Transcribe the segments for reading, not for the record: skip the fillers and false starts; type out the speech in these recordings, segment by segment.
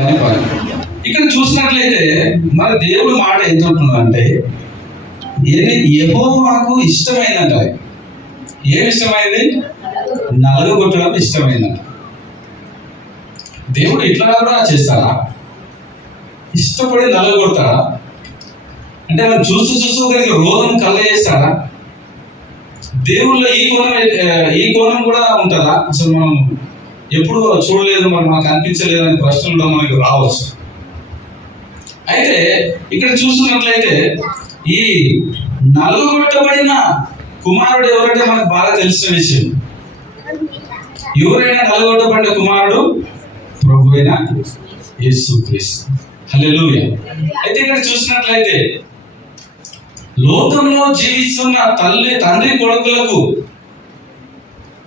కాని పని. ఇక్కడ చూసినట్లయితే మన దేవుడు మాట ఏంటంటున్నాడంటే ఏది యెహోవాకు ఇష్టమైందంట. ఏమి ఇష్టమైంది? నలుగొట్టడం ఇష్టమైందంట. దేవుడు ఇట్లా కూడా చేస్తారా? ఇష్టపడి నలుగొడతాడా? అంటే మనం చూస్తూ ఒకరికి రోగం కలగజేస్తాడా? దేవుళ్ళో ఈ కోణం కూడా ఉంటుందా? అసలు మనం ఎప్పుడు చూడలేదు, మరి మనకు అనిపించలేదు అనే ప్రశ్నలు కూడా మనకు రావచ్చు. అయితే ఇక్కడ చూస్తున్నట్లయితే ఈ నలుగొట్టబడిన కుమారుడు ఎవరంటే మనకు బాగా తెలిసిన విషయం. ఎవరైనా నలుగొట్టబడిన కుమారుడు ప్రభు అయిన యేసుక్రీస్తు. హల్లెలూయా. అయితే ఇక్కడ చూసినట్లయితే లోకంలో జీవిస్తున్న తండ్రి కొడుకులకు,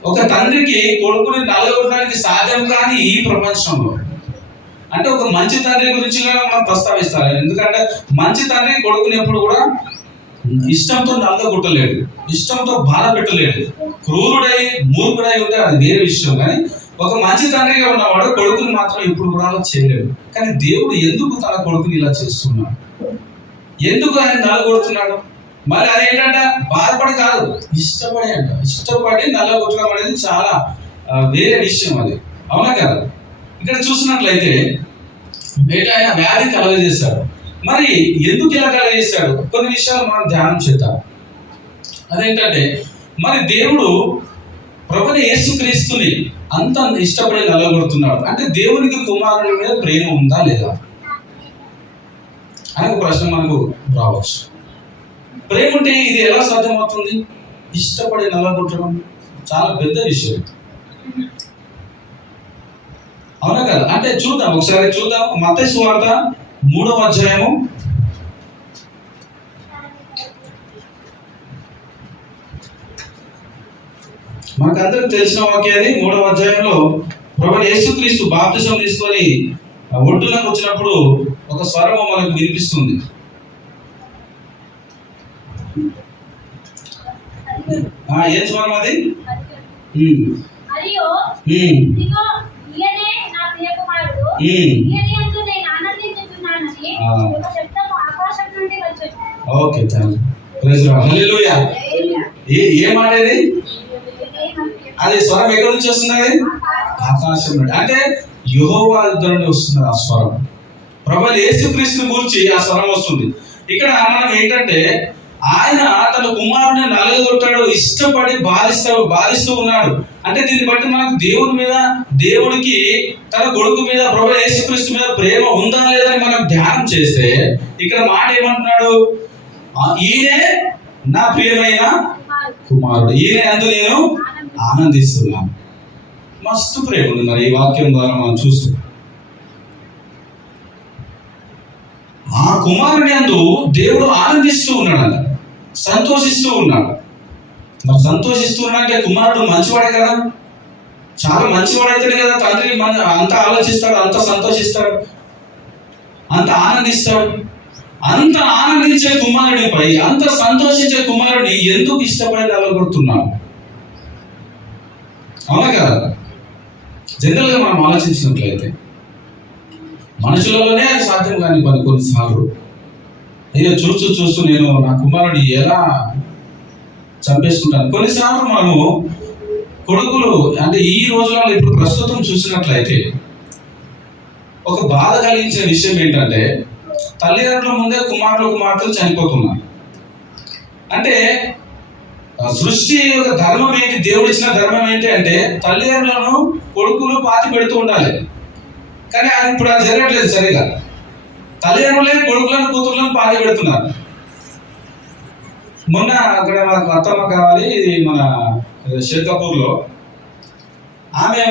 ఒక తండ్రికి కొడుకుని నలుగొట్టడానికి సాధ్యం కాని ఈ ప్రపంచంలో, అంటే ఒక మంచి తండ్రి గురించి కూడా మనం ప్రస్తావిస్తాం. ఎందుకంటే మంచి తండ్రి కొడుకుని ఎప్పుడు కూడా ఇష్టంతో నలగొట్టలేడు, ఇష్టంతో బాధ పెట్టలేడు. క్రూరుడై మూర్ఖుడై ఉంటే అది వేరే విషయం. కానీ ఒక మంచి తండ్రిగా ఉన్నవాడు కొడుకుని మాత్రం ఎప్పుడు కూడా అలా చేయలేడు. కానీ దేవుడు ఎందుకు తన కొడుకుని ఇలా చేస్తున్నాడు? ఎందుకు ఆయన నలగొడుతున్నాడు? మరి అదేంటంట? బాధపడి కాదు, ఇష్టపడి అంట. ఇష్టపడి నల్లగొట్టడం అనేది చాలా వేరే విషయం. అది అవునా కదా? ఇక్కడ చూసినట్లయితే ఆయన వ్యాధి కలగజేశాడు. మరి ఎందుకు ఇలా కలగజేశాడు? కొన్ని విషయాలు మనం ధ్యానం చేద్దాం. అదేంటంటే మరి దేవుడు ప్రభుని యేసుక్రీస్తుని అంత ఇష్టపడి నల్లగొడుతున్నాడు అంటే దేవునికి కుమారుని మీద ప్రేమ ఉందా లేదా అనే ఒక ప్రశ్న మనకు రావచ్చు. ప్రేమ ఉంటే ఇది ఎలా సాధ్యమవుతుంది? ఇష్టపడి నల్లగొట్టడం చాలా పెద్ద విషయం. అవునా కదా? అంటే చూద్దాం, ఒకసారి చూద్దాం. మత్తయి సువార్త 3వ అధ్యాయము 3వ మనకందరికి తెలిసిన వాక్యాన్ని 3వ అధ్యాయంలో ప్రభువు యేసుక్రీస్తు బాప్తిసం తీసుకొని ఒడ్డులకు వచ్చినప్పుడు ఒక స్వరము మనకు వినిపిస్తుంది. ఏం స్వరం అది? ఓకే, హల్లెలూయా. ఏ మాట అది? అది స్వరం ఎక్కడి నుంచి వస్తున్నది? ఆకాశం నుండి. అంటే యెహోవా దగ్గర నుండి వస్తున్నది ఆ స్వరం. ప్రభువు యేసుక్రీస్తుని గురించి ఆ స్వరం వస్తుంది. ఇక్కడ మనం ఏంటంటే ఆయన తన కుమారుని నలగొట్టాడు, ఇష్టపడి బాధిస్తూ ఉన్నాడు. అంటే దీన్ని బట్టి మనకు దేవుడికి తన కొడుకు మీద ప్రభువు యేసుక్రీస్తు మీద ప్రేమ ఉందా లేదని మనం ధ్యానం చేస్తే ఇక్కడ మాట ఏమంటున్నాడు? ఈయనే నా ప్రియమైన కుమారుడు, ఈయన యందు నేను ఆనందిస్తున్నాను. మస్తు ప్రేమ ఉంది మరి ఈ వాక్యం ద్వారా మనం చూస్తూ. ఆ కుమారుని యందు దేవుడు ఆనందిస్తూ ఉన్నాడు, సంతోషిస్తూ ఉన్నాడు. మరి సంతోషిస్తున్నాడంటే కుమారుడు మంచివాడే కదా, చాలా మంచివాడైతేనే కదా తండ్రి అంత ఆలోచిస్తాడు, అంత సంతోషిస్తాడు, అంత ఆనందిస్తాడు. అంత ఆనందించే కుమారుడిపై, అంత సంతోషించే కుమారుడిని ఎందుకు ఇష్టపడి నలగొడుతున్నాడు? అవునా కదా? జనరల్గా మనం ఆలోచించినట్లయితే మనుషులలోనే అది సాధ్యం కాని పని. కొన్నిసార్లు అయ్యో చూస్తూ నేను నా కుమారుడిని ఎలా చంపేసుకుంటాను. కొన్నిసార్లు మనము కొడుకులు అంటే ఈ రోజులలో ఇప్పుడు ప్రస్తుతం చూసినట్లయితే ఒక బాధ కలిగించే విషయం ఏంటంటే తల్లిదండ్రుల ముందే కుమార్తెలు చనిపోతున్నారు. అంటే సృష్టి యొక్క ధర్మం ఏంటి? దేవుడు ఇచ్చిన ధర్మం ఏంటి అంటే తల్లిదండ్రులను కొడుకులు పాతి పెడుతూ ఉండాలి. కానీ అది ఇప్పుడు అది జరగట్లేదు సరిగా. తల్లిదండ్రులే కొడుకులను కూతుర్లను పాతి పెడుతున్నారు. మొన్న అక్కడ మనకు అత్తమ్మ కావాలి, మన షేర్కపూర్లో. ఆమె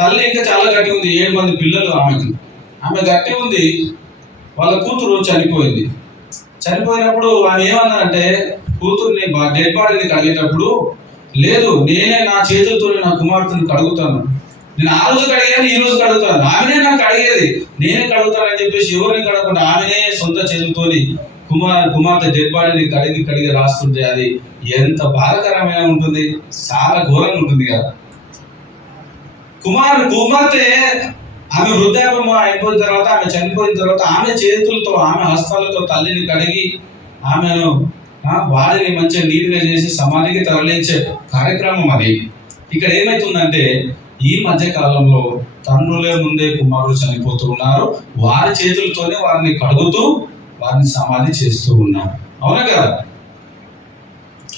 తల్లి ఇంకా చాలా గట్టి ఉంది, 7 మంది పిల్లలు ఆమె గట్టి ఉంది. వాళ్ళ కూతురు చనిపోయింది. చనిపోయినప్పుడు ఆమె ఏమన్నారంటే కూతుర్ని డెడ్ బాడీని కడిగేటప్పుడు, లేదు నేనే నా చేతులతో నా కుమార్తెను కడుగుతాను, నేను ఆ రోజు కడిగాను ఈ రోజు కడుగుతాను, ఆమెనే నాకు కడిగేది, నేనే కడుగుతానని చెప్పేసి ఎవరిని కడగకుండా ఆమెనే సొంత చేతులతోని కుమార్తె డెడ్ బాడీని కడిగి రాస్తుంటే అది ఎంత బాధాకరమైన ఉంటుంది, చాలా ఘోరంగా ఉంటుంది కదా. కుమార్తె ఆమె వృద్ధాప్యం అయిపోయిన తర్వాత, ఆమె చనిపోయిన తర్వాత ఆమె చేతులతో, ఆమె హస్తాలతో తల్లిని కడిగి ఆమెను బాడీని మంచిగా నీట్గా చేసి సమాధికి తరలించే కార్యక్రమం అది. ఇక్కడ ఏమవుతుందంటే ఈ మధ్య కాలంలో తండ్రులే ముందే కుమారుడు చనిపోతూ ఉన్నారు, వారి చేతులతోనే వారిని కడుగుతూ వారిని సమాధి చేస్తూ ఉన్నారు. అవునా కదా?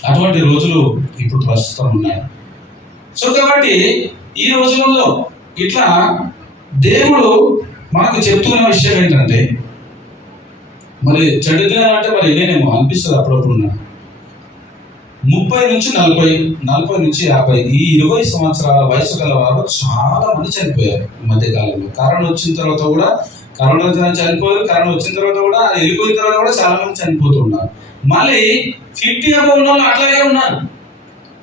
అటువంటి రోజులు ఇప్పుడు ప్రస్తుతం ఉన్నాయి. సో కాబట్టి ఈ రోజులలో ఇట్లా దేవుడు మనకు చెప్తున్న విషయం ఏంటంటే, మరి చెడు దినాలు అంటే మరి నేనేమో అనిపిస్తుంది అప్పుడప్పుడు. 30 నుంచి 40, 40 నుంచి 50 ఈ 20 సంవత్సరాల వయసు గల వారు చాలా మంది చనిపోయారు ఈ మధ్యకాలంలో. కరోనా వచ్చిన తర్వాత కూడా చనిపోయారు. కరోనా వచ్చిన తర్వాత కూడా, వెళ్ళిపోయిన తర్వాత కూడా చాలా మంది చనిపోతున్నారు. మళ్ళీ 50 అబౌవ్ ఉన్న వాళ్ళు అట్లాగే ఉన్నారు.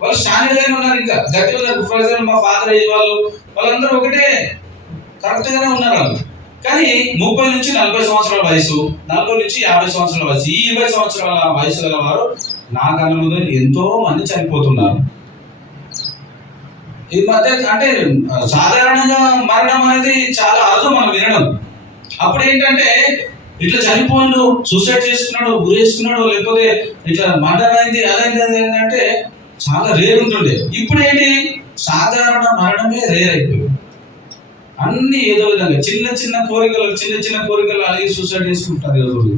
వాళ్ళు స్టాండర్డ్గానే ఉన్నారు, ఇంకా గట్టిగా ఉన్నారు. ఫర్ ఎగ్జాంపుల్ మా ఫాదర్ ఏజ్ వాళ్ళందరూ ఒకటే కరెక్ట్గానే ఉన్నారు వాళ్ళు. కానీ 30 నుంచి 40 సంవత్సరాల వయసు, 40 నుంచి 50 సంవత్సరాల వయసు, ఈ 20 సంవత్సరాల వయసు గల వారు నాకన్నా ముందు ఎంతో మంది చనిపోతున్నారు. ఈ మధ్య అంటే సాధారణంగా మరణం అనేది చాలా అరుదు మనం వినడం. అప్పుడు ఏంటంటే ఇట్లా చనిపోయిండు, సూసైడ్ చేసుకున్నాడు, గురేసుకున్నాడు, లేకపోతే ఇట్లా మర్డర్ అయింది, అదైంది ఏంటంటే చాలా రేర్ ఉంటుండే. ఇప్పుడు ఏంటి, సాధారణ మరణమే రేర్ అయిపోయింది. అన్ని ఏదో విధంగా చిన్న చిన్న కోరికలు అలాగే సూసైడ్ చేసుకుంటారు ఈరోజు.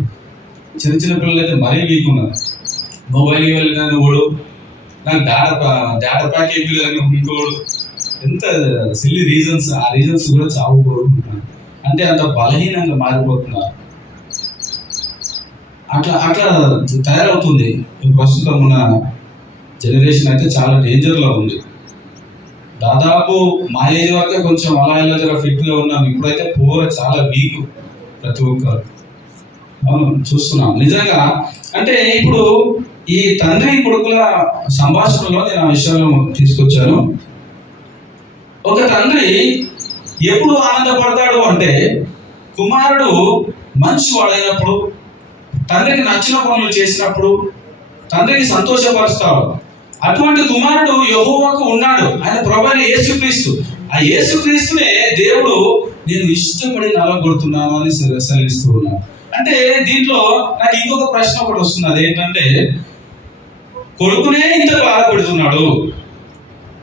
చిన్న పిల్లలు అయితే మరీ వీక్ ఉన్నారు. మొబైల్కి వెళ్ళిన వాడు, నాకు డేటా ప్యాక్ అయిపోయింది ఇంకోడు, ఎంత సిల్లీ రీజన్స్. ఆ రీజన్స్ కూడా చావు కోరుకుంటున్నారు. అంటే అంత బలహీనంగా మారిపోతున్నారు. అట్లా తయారవుతుంది ప్రస్తుతం ఉన్న జనరేషన్. అయితే చాలా డేంజర్లో ఉంది. దాదాపు మా ఏజ్ వరకే కొంచెం అలా ఇలా ఫిట్గా ఉన్నాం. ఇప్పుడైతే చాలా వీక్ ప్రతి ఒక్కరు. అవును, చూస్తున్నాం నిజంగా. అంటే ఇప్పుడు ఈ తండ్రి కొడుకుల సంభాషణలో నేను ఆ విషయాలు తీసుకొచ్చాను. ఒక తండ్రి ఎప్పుడు ఆనందపడతాడు అంటే, కుమారుడు మంచి వాడైనప్పుడు, తండ్రికి నచ్చిన పనులు చేసినప్పుడు తండ్రిని సంతోషపరుస్తాడు. అటువంటి కుమారుడు యెహోవాకు ఉన్నాడు. ఆయన ప్రభువైన యేసుక్రీస్తు. ఆ యేసుక్రీస్తునే దేవుడు నేను ఇష్టపడి నలగొడుతున్నాను అని సెలవిస్తూ ఉన్నాడు. అంటే దీంట్లో నాకు ఇంకొక ప్రశ్న ఒకటి వస్తుంది. అదేంటంటే, కొడుకునే ఇంత బాధ పెడుతున్నాడు,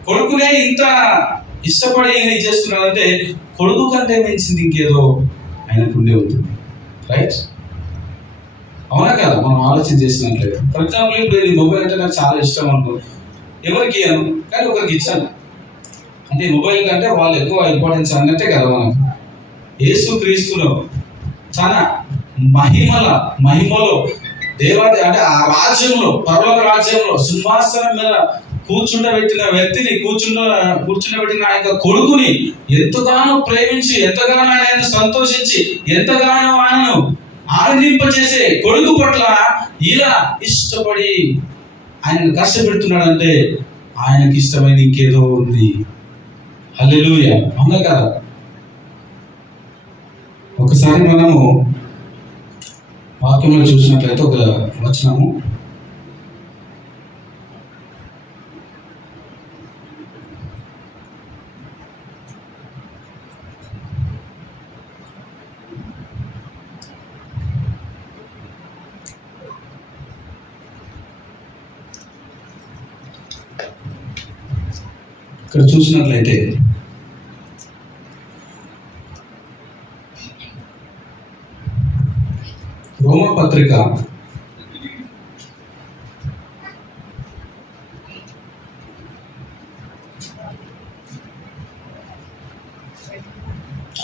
కొడుకునే ఇంత ఇష్టపడి ఏం చేస్తున్నాడు అంటే, కొడుకు కంటే మించింది ఇంకేదో ఆయనకుండే ఉంటుంది. రైట్? అవునా కదా? మనం ఆలోచన చేసినట్లయితే, ఫర్ ఎగ్జాంపుల్ ఇప్పుడు ఈ మొబైల్ అంటే నాకు చాలా ఇష్టం అనుకో, ఎవరికి ఇయ్యను కానీ ఒకరికి ఇచ్చాను అంటే మొబైల్ కంటే వాళ్ళు ఎక్కువ ఇంపార్టెన్స్ అన్నట్టే కదా. మనకు యేసుక్రీస్తులో చాలా మహిమలో దేవాది అంటే ఆ రాజ్యంలో, పరలోక రాజ్యంలో సింహాసనం మీద కూర్చుండబెట్టిన వ్యక్తిని, కూర్చుండబెట్టిన ఆ యొక్క కొడుకుని ఎంతగానో ప్రేమించి, ఎంతగానో ఆయన సంతోషించి, ఎంతగానో ఆయనను ఆనందింపచేసే కొడుకు పట్ల ఇలా ఇష్టపడి ఆయనను కష్టపెడుతున్నాడంటే ఆయనకి ఇష్టమైన ఇంకేదో ఉంది. హల్లెలూయా. అవునా కదా? ఒకసారి మనము వాక్యంలో చూసినట్లయితే ఒక వచనము, ఇక్కడ చూసినట్లయితే రోమపత్రిక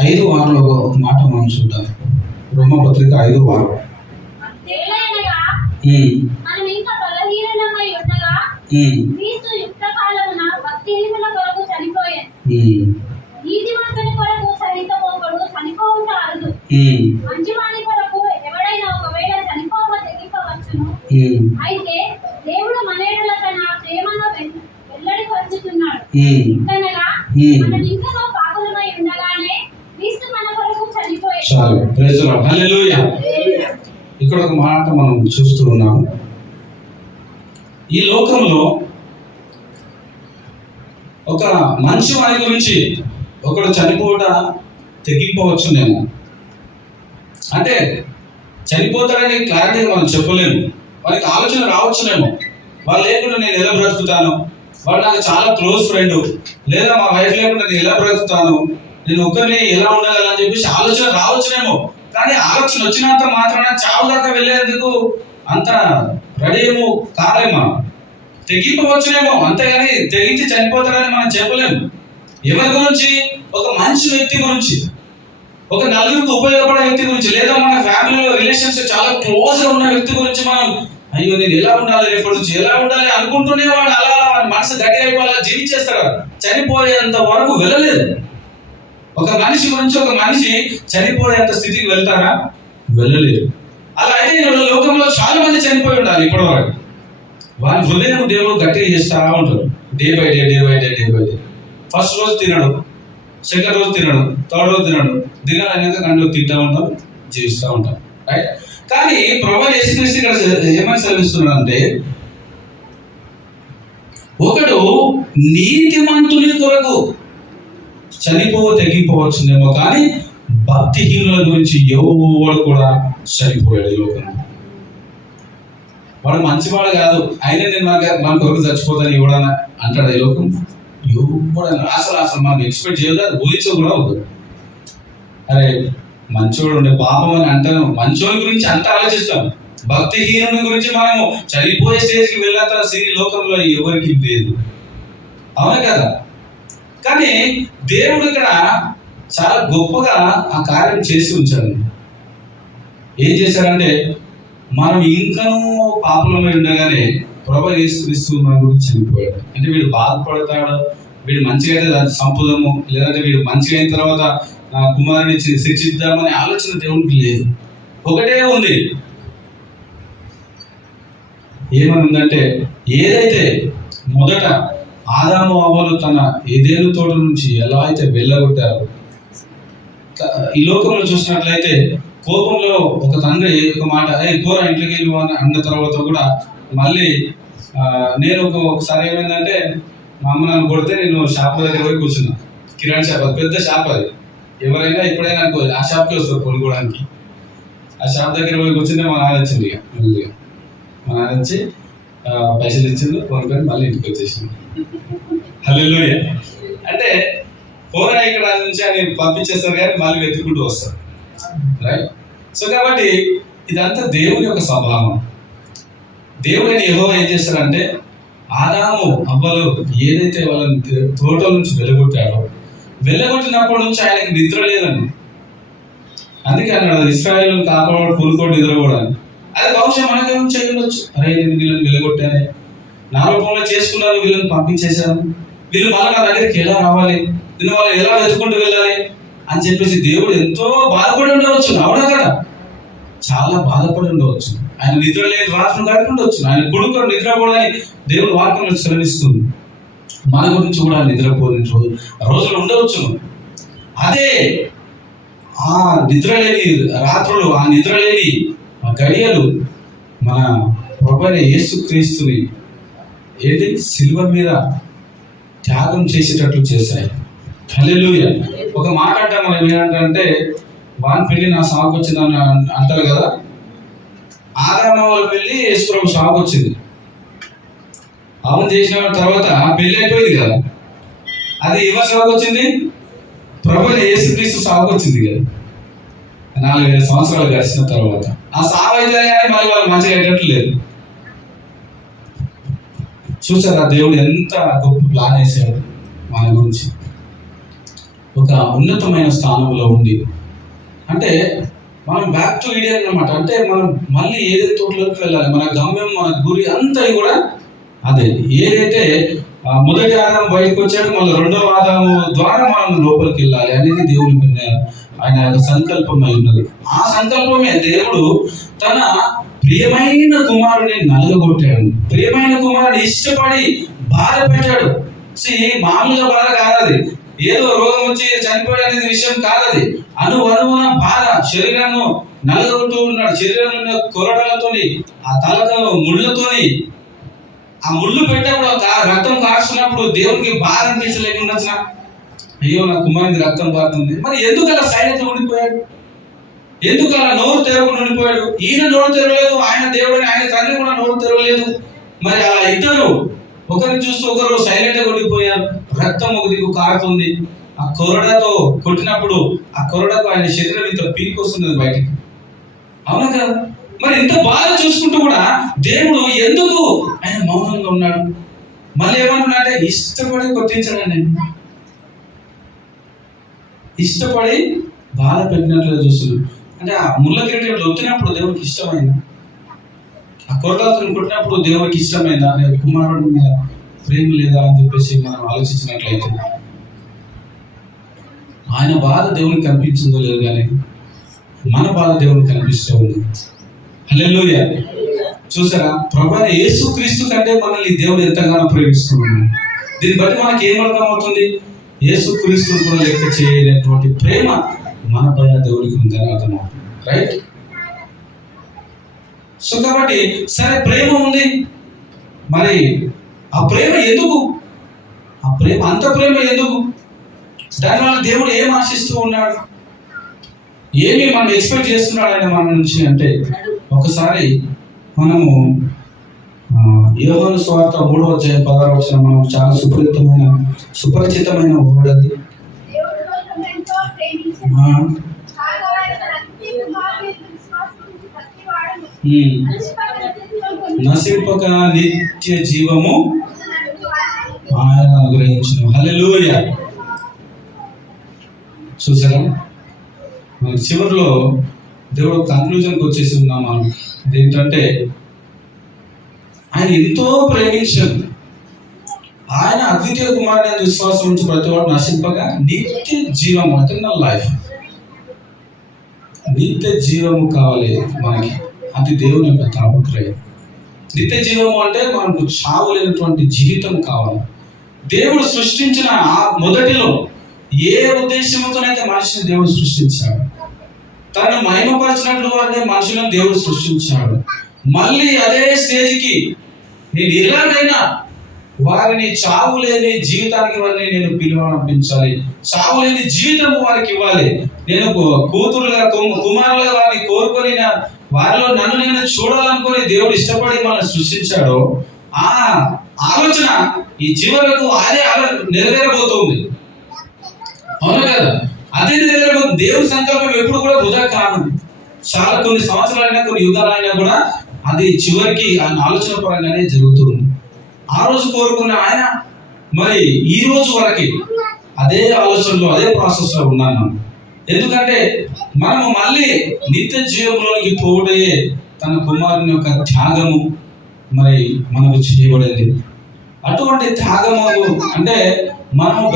5:6 ఒక మాట మనం చూద్దాం. రోమపత్రిక 5:6. నీతిమంతుని కొరకు సహితము ఒకడు చనిపోవుట అరుదు, మంచివాని కొరకు ఎవడైనా ఒకవేళ చనిపోవ తెగింపవచ్చును. అయితే దేవుడు మన ఎడల తన ప్రేమను వెల్లడికి వచ్చుచున్నాడు. ఇంకనగా మనం ఇంకనూ పాపులమై ఉండగానే క్రీస్తు మన కొరకు చనిపోయాడు. Praise lord. హల్లెలూయా. ఇక్కడ ఒక మాట మనం చూస్తూ ఉన్నాము. ఈ లోకంలో ఒక మంచి వారి గురించి ఒకడు చనిపోవట తెగింపవచ్చునేమో. అంటే చనిపోతాడని క్లారిటీగా మనం చెప్పలేము. వాళ్ళకి ఆలోచన రావచ్చునేమో, వాళ్ళు లేకుండా నేను ఎలా బ్రతుకుతాను, వాడు నాకు చాలా క్లోజ్ ఫ్రెండ్, లేదా మా వైఫ్ లేకుండా నేను ఎలా బ్రతుకుతాను, నేను ఒక్కరిని ఎలా ఉండగలని చెప్పేసి ఆలోచన రావచ్చునేమో. కానీ ఆలోచన వచ్చినంత మాత్రాన చావు దాకా వెళ్ళేందుకు అంత రెడీ ఏమో కాలేమో, తెగింపవచ్చునేమో. అంతేగాని తెగించి చనిపోతారని మనం చెప్పలేము. ఎవరి గురించి? ఒక మంచి వ్యక్తి గురించి, ఒక నలుగురికి ఉపయోగపడే వ్యక్తి గురించి, లేదా మన ఫ్యామిలీలో రిలేషన్స్ చాలా క్లోజ్గా ఉన్న వ్యక్తి గురించి మనం అయ్యో నేను ఎలా ఉండాలి, రేపటి నుంచి ఎలా ఉండాలి అనుకుంటూనే వాడు అలా మనసు గట్టి అయిపోయి అలా జీవించేస్తాడు. చనిపోయేంత వరకు వెళ్ళలేదు. ఒక మనిషి గురించి ఒక మనిషి చనిపోయేంత స్థితికి వెళ్తారా? వెళ్ళలేదు. అలా అయితే లోకంలో చాలా మంది చనిపోయి ఉండాలి ఇప్పటివరకు. వారి హృదయం దేవుడు గట్టిగా చేస్తూ ఉంటారు. Day by day. ఫస్ట్ రోజు తినడు, సెకండ్ రోజు తినడు, థర్డ్ రోజు తినడు, దినాలు అనేక కంట్లో తింటూ ఉంటాం, జీవిస్తూ ఉంటాం. రైట్? కానీ ప్రభువు యేసుక్రీస్తు ఇక్కడ ఏమని సెలవిస్తున్నాడు అంటే, ఒకడు నీతిమంతుని కొరకు తెగిపోవచ్చునేమో, కానీ భక్తిహీనుల గురించి ఎవడు కూడా చనిపోయాడు. లోకంలో వాడు మంచివాడు కాదు, అయినా నేను మన కొరకు చచ్చిపోతాను ఎవడన్నా అంటాడు ఈ లోకం. ఎవడన్నా అసలు మనం ఎక్స్పెక్ట్ చేయదు, అది ఊహించో కూడా అవుతుంది. అరే మంచోడు ఉండే పాపం అని అంటాను, మంచోని గురించి అంత ఆలోచిస్తాం. భక్తిహీనుని గురించి మనము చనిపోయే స్టేజ్కి వెళ్ళాత ఈ లోకంలో ఎవరికి లేదు. అవునా కదా? కానీ దేవుడు ఇక్కడ చాలా గొప్పగా ఆ కార్యం చేసి ఉంచాడు. ఏం చేశాడంటే, మనం ఇంకనూ పాపలమై ఉండగానే ప్రభువు యేసుక్రీస్తు మన గురించి చనిపోయాడు. అంటే వీడు బాధపడతాడు, వీడు మంచిగా అయితే సంపుదము, లేదంటే వీడు మంచిగా అయిన తర్వాత కుమారుని శిక్షిద్దామనే ఆలోచన దేవునికి లేదు. ఒకటే ఉంది. ఏమని ఉందంటే, ఏదైతే మొదట ఆదాము అవ్వలు తన ఏదేను తోట నుంచి ఎలా అయితే వెళ్ళగొట్టారో, ఈ లోకంలో చూసినట్లయితే కోపంలో ఒక తండ్రి ఒక మాట కోర ఇంట్లోకి వెళ్ళి అన్న తర్వాత కూడా మళ్ళీ నేను ఒకసారి ఏమైందంటే, మా అమ్మ నన్ను కొడితే నేను షాప్ దగ్గర పోయి కూర్చున్నా. కిరాణా షాప్, అది పెద్ద షాప్. అది ఎవరైనా ఎప్పుడైనా అనుకో ఆ షాప్కి వస్తారు కొనుక్కోవడానికి. ఆ షాప్ దగ్గర పోయి కూర్చుంటే మా నాన్న వచ్చింది. ఇక మళ్ళీ మా నాన్న వచ్చి పైసలు ఇచ్చిండు, కొనుక్కొని మళ్ళీ ఇంటికి వచ్చేసింది. హల్లెలూయా. అంటే పోరా ఇక్కడ నుంచి అని పంపించేస్తారు, కానీ మళ్ళీ వెతుక్కుంటూ వస్తారు. రైట్? సో కాబట్టి ఇదంతా దేవుని యొక్క స్వభావం. దేవుడైన యెహోవా ఏం చేస్తారంటే, ఆదాము అవ్వలు ఏదైతే వాళ్ళని తోటల నుంచి వెళ్ళగొట్టినప్పటి నుంచి ఆయనకి నిద్ర లేదండి. అందుకే అన్నాడు, ఇశ్రాయేలును కాపాడు పూనుకోటి నిద్రపోవడానికి. అది బహుశా మనకేమో చేయవచ్చు. అరే నేను వీళ్ళని వెళ్ళగొట్టానే, నా రూపంలో చేసుకున్నాను, వీళ్ళని పంపించేశాను, వీళ్ళు మళ్ళీ నా దగ్గరికి ఎలా రావాలి, నేను వాళ్ళు ఎలా వెతుకుంటూ వెళ్ళాలి అని చెప్పేసి దేవుడు ఎంతో బాధపడి ఉండవచ్చు. అవునా కదా? చాలా బాధపడి ఉండవచ్చు. ఆయన నిద్ర లేని రాత్రులు గడిపి ఉండవచ్చు. ఆయన కొడుకు నిద్రపోవడానికి దేవుడు వాక్యం శ్రమిస్తుంది. మన గురించి కూడా నిద్రపోని రోజులు ఉండవచ్చు. అదే ఆ నిద్రలేని రాత్రులు, ఆ నిద్రలేని గడియలు మన ప్రభువైన యేసుక్రీస్తుని ఏంటి సిలువ మీద త్యాగం చేసేటట్లు చేశాయి. హల్లెలూయా. ఒక మాట అంటే మనం ఏంటంటే, వాని పెళ్ళి నా సాగు వచ్చిందని అంటారు కదా. ఆదాము వాళ్ళ పెళ్ళి యేసు ప్రభు సాగు వచ్చింది. అవును చేసిన తర్వాత పెళ్ళి అయిపోయింది కదా. అది ఎవరి సాగు వచ్చింది? ప్రభువైన యేసుక్రీస్తు సాగు వచ్చింది కదా. 4000 సంవత్సరాలు గడిచిన తర్వాత ఆ సాగు అయితే కానీ మళ్ళీ వాళ్ళు మంచిగా అయ్యేటట్లు లేదు. చూసారా దేవుడు ఎంత గొప్ప ప్లాన్ వేసాడు మన గురించి. ఒక ఉన్నతమైన స్థానంలో ఉంది అంటే మనం బ్యాక్ టు ఈడెన్ అన్నమాట. అంటే మనం మళ్ళీ ఏదైతే తోటలోకి వెళ్ళాలి, మన గమ్యం, మన గురి అంతా కూడా అదే. ఏదైతే మొదటి ఆదాము బయటకు వచ్చాడు, మళ్ళీ రెండవ ఆదాము ద్వారా మనం లోపలికి వెళ్ళాలి అనేది దేవుని ఆయన యొక్క సంకల్పం అయి ఉన్నది. ఆ సంకల్పమే దేవుడు తన ప్రియమైన కుమారుని నలగొట్టాడు. ప్రియమైన కుమారుని ఇష్టపడి బాధ పెట్టాడు. మామూలుగా బాధ కాదది, ఏదో రోగం వచ్చి చనిపోయాడు అనేది విషయం కాదది. అనువనువున బాధ, శరీరాన్ని నలగొడుతూ ఉన్నాడు. శరీరంలో కొరడాలతోని, ఆ తలకు ముళ్ళతోని, ఆ ముళ్ళు పెట్టినప్పుడు రక్తం కాల్చినప్పుడు దేవునికి బాధ అనిపించలేకుండా అయ్యో నా కుమారునికి రక్తం పారుతుంది. మరి ఎందుకు అలా సైలెంట్ ఉండిపోయాడు? ఎందుకు అలా నోరు తెరవకుండా ఉండిపోయాడు? ఈయన నోరు తెరవలేదు, ఆయన దేవుడని ఆయన తండ్రి కూడా నోరు తెరవలేదు. మరి అలా ఇద్దరు ఒకరిని చూస్తూ ఒకరు సైలెంట్గా ఉండిపోయారు. రక్తం ఒక దిక్కు కారుతుంది. ఆ కొరడాతో కొట్టినప్పుడు ఆ కొరడాకు ఆయన శరీరం ఇంత పీకి వస్తున్నది బయటికి. అవునా కదా? మరి ఇంత బాగా చూసుకుంటూ కూడా దేవుడు ఎందుకు ఆయన మౌనంగా ఉన్నాడు? మళ్ళీ ఏమంటున్నాడంటే ఇష్టపడి కొట్టించాడండి. ఇష్టపడి బాధ పెట్టినట్లుగా చూస్తున్నాడు. అంటే ఆ ముళ్ళ కిరీటం వచ్చినప్పుడు దేవుడికి ఇష్టమైంది, ఆ కొరడాలను కొట్టినప్పుడు దేవుడికి ఇష్టమైంది, అనే కుమారుడి మీద ప్రేమ లేదా అని చెప్పేసి మనం ఆలోచించినట్లయితే ఆయన బాధ దేవునికి కనిపించిందో లేదు, కానీ మన బాధ దేవునికి కనిపిస్తూ ఉంది. హల్లెలూయా. చూసారా, ప్రభువైన యేసుక్రీస్తు కంటే మనల్ని దేవుడు ఎంతగానో ప్రేమిస్తున్నాడు. దీన్ని బట్టి మనకి ఏం అర్థమవుతుంది? యేసుక్రీస్తు కూడా లెక్క చేయలేనటువంటి ప్రేమ మన పైన దేవుడికి ఉందని అర్థమవుతుంది. రైట్? సో కాబట్టి సరే, ప్రేమ ఉంది, మరి ఆ ప్రేమ ఎందుకు? ఆ ప్రేమ, అంత ప్రేమ ఎందుకు? దానివల్ల దేవుడు ఏం ఆశిస్తూ ఉన్నాడు? ఏమి మనం ఎక్స్పెక్ట్ చేస్తున్నాడు ఆయన మన నుంచి అంటే, ఒకసారి మనము యోహాను సువార్త 3:16 మనం చాలా సుపరిచితమైన వర్డ్ అది. నశింపక నిత్య జీవము ఆయన అనుగ్రహించును. హల్లెలూయా. చూసారా, మన చివరిలో దేవుడు కన్క్లూజన్కి వచ్చేసి ఉన్నాం మనం. అదేంటంటే ఆయన ఎంతో ప్రేమించాడు. ఆయన అద్వితీయ కుమారుని విశ్వాసం నుంచి ప్రతి వాడు నశింపగా నిత్య జీవము, ఎటర్నల్ లైఫ్, నిత్య జీవము కావాలి మనకి. అది దేవుని యొక్క తాపత్రయం. నిత్య జీవము అంటే మనకు చావు లేనటువంటి జీవితం కావాలి. దేవుడు సృష్టించిన ఆ మొదటిలో ఏ ఉద్దేశంతోనైతే మనిషిని దేవుడు సృష్టించాడు, తను మహిమపరిచినట్లు వారిని మనుషులను దేవుడు సృష్టించాడు. మళ్ళీ అదే స్టేజ్కి నేను ఎలాగైనా వారిని చావు లేని జీవితానికి వారిని నేను పిలువనిపించాలి, చావు లేని జీవితం వారికి ఇవ్వాలి. నేను కూతురుగా కుమారులుగా వారిని కోరుకొని వారిలో నన్ను నేను చూడాలనుకుని దేవుడు ఇష్టపడి మనల్ని సృష్టించాడో ఆ ఆలోచన ఈ జీవనకు అదే నెరవేరబోతుంది. అవును కదా? అదే నెరవేరబోతుంది. దేవుని సంకల్పం ఎప్పుడు కూడా వృధా కాదు. చాలా కొన్ని సంవత్సరాలైనా కొన్ని యుగాలైనా కూడా అది చివరికి ఆయన ఆలోచన పరంగానే జరుగుతుంది. ఆ రోజు కోరుకున్న ఆయన మరి ఈ రోజు వరకు అదే ఆలోచనలో అదే ప్రాసెస్లో ఉన్నాను. ఎందుకంటే మనము మళ్ళీ నిత్య జీవంలోనికి పోవడే తన కుమారుని యొక్క త్యాగము మరి మనకు చేయబడింది. అటువంటి త్యాగము అంటే మనము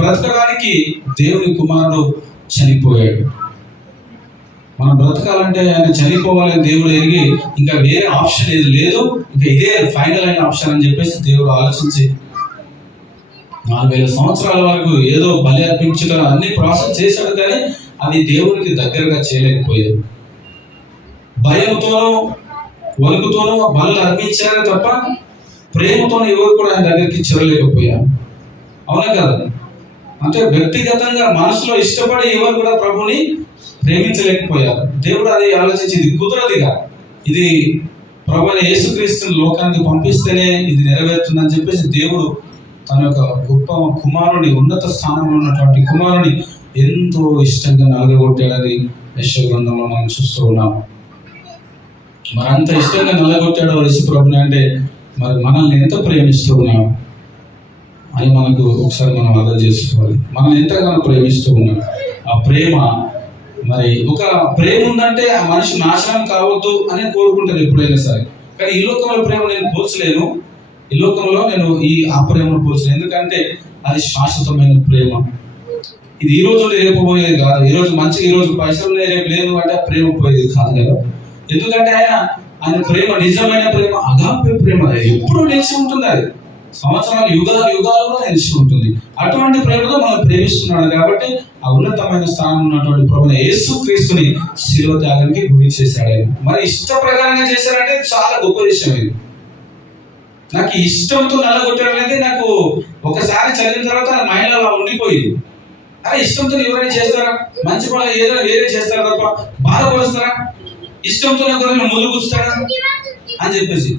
బ్రతకడానికి దేవుని కుమారుడు చనిపోయాడు. మనం బ్రతకాలంటే ఆయన చనిపోవాలని దేవుడు ఎరిగి ఇంకా వేరే ఆప్షన్ ఏది లేదు, ఇంకా ఇదే ఫైనల్ అయిన ఆప్షన్ అని చెప్పేసి దేవుడు ఆలోచించి 4000 సంవత్సరాల వరకు ఏదో బలి అర్పించడం అన్ని ప్రాసెస్ చేశాడు, కానీ అది దేవునికి దగ్గరగా చేయలేకపోయాడు. భయంతోనూ వణుకుతోనూ బలు అర్పించారే తప్ప ప్రేమతోనూ ఎవరు కూడా ఆయన దగ్గరికి చేరలేకపోయారు. అవునా కదా? అంటే వ్యక్తిగతంగా మనసులో ఇష్టపడి ఎవరు కూడా ప్రభుని ప్రేమించలేకపోయారు. దేవుడు అది ఆలోచించి ఇది కుదరదుగా, ఇది ప్రభువైన యేసుక్రీస్తుని లోకానికి పంపిస్తేనే ఇది నెరవేరుతుందని చెప్పేసి దేవుడు తన యొక్క గొప్ప కుమారుని, ఉన్నత స్థానంలో ఉన్నటువంటి కుమారుని ఎంతో ఇష్టంగా నలగగొట్టాడని యెషయా గ్రంథంలో మనం చూస్తూ ఉన్నాం. మరి అంత ఇష్టంగా నలగొట్టాడో యేసు ప్రభుని అంటే మరి మనల్ని ఎంత ప్రేమిస్తూ ఉన్నాం అని మనకు ఒకసారి మనం అర్థం చేసుకోవాలి. మనల్ని ఎంతగానో ప్రేమిస్తూ ఉన్నాం. ఆ ప్రేమ మరి ఒక ప్రేమ ఉందంటే ఆ మనిషి నాశనం కావద్దు అని కోరుకుంటాను ఎప్పుడైనా సరే. కానీ ఈ లోకంలో ప్రేమ నేను పోల్చలేను, ఈ లోకంలో నేను ఆ ప్రేమను పోల్చలేను. ఎందుకంటే అది శాశ్వతమైన ప్రేమ. ఇది ఈ రోజు రేపు పోయేది కాదు. ఈ రోజు మంచి, ఈ రోజు పైసలు ఉన్నాయి రేపు లేదు అంటే ఆ ప్రేమ పోయేది కాదు కదా. ఎందుకంటే ఆయన ప్రేమ నిజమైన ప్రేమ, అగాపే ప్రేమ, ఎప్పుడు నిలిచి ఉంటుంది. అది సంవత్సరాలు యుగాలు నిలిచి ఉంటుంది. అటువంటి ప్రేమతో మనం ప్రేమిస్తున్నాడు కాబట్టి ఆ ఉన్నతమైన స్థానం ఉన్నటువంటి ప్రభువైన యేసుక్రీస్తుని శిలువ త్యాగానికి గురి చేశాడు ఆయన. మరి ఇష్ట ప్రకారంగా చేశారంటే చాలా గొప్ప విషయం ఇది. నాకు ఇష్టంతో నల్లగొట్టడం అనేది నాకు ఒకసారి చదివిన తర్వాత మైండ్ అలా ఉండిపోయింది. అరే ఇష్టంతో ఎవరైనా చేస్తారా? మంచి పనులు ఏదైనా వేరే చేస్తారా తప్ప బాధపరుస్తారా? ఇష్టంతో ఎవరైనా ముందుకుస్తారా అని చెప్పేసి.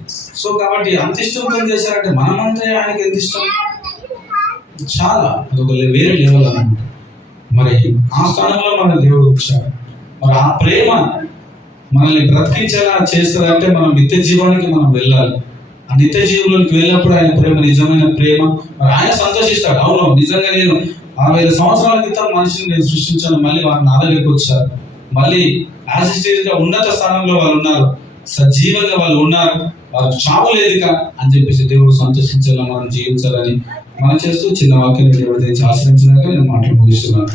సో కాబట్టి అంత ఇష్టంతో చేశారంటే మనమంతా ఆయనకి ఎంత ఇష్టం, చాలా అదొక వేరే లెవెల్ అన్నమాట. మరి ఆ స్థానంలో మన దేవుడు వచ్చాడు. మరి ఆ ప్రేమ మనల్ని బ్రతికించేలా చేస్తుందంటే మనం నిత్య జీవానికి మనం వెళ్ళాలి. ఆ నిత్య జీవులకు వెళ్ళినప్పుడు ఆయన ప్రేమ నిజమైన ప్రేమ. మరి ఆయన సంతోషిస్తాడు. అవును, నిజంగా నేను 6000 సంవత్సరాల క్రితం మనిషిని నేను సృష్టించాను, మళ్ళీ వారు నా దగ్గరికి వచ్చారు, మళ్ళీ యాజిస్టేజ్గా ఉన్నత స్థానంలో వాళ్ళు ఉన్నారు, సజీవంగా వాళ్ళు ఉన్నారు, వాళ్ళకి చావు లేదుగా అని చెప్పేసి దేవుడు సంతోషించాలని మనం జీవించాలని మనం చేస్తూ చిన్న వాక్యం దేవుడు తెచ్చి ఆశ్రయించినాక నేను మాటలు ముగిస్తున్నాను.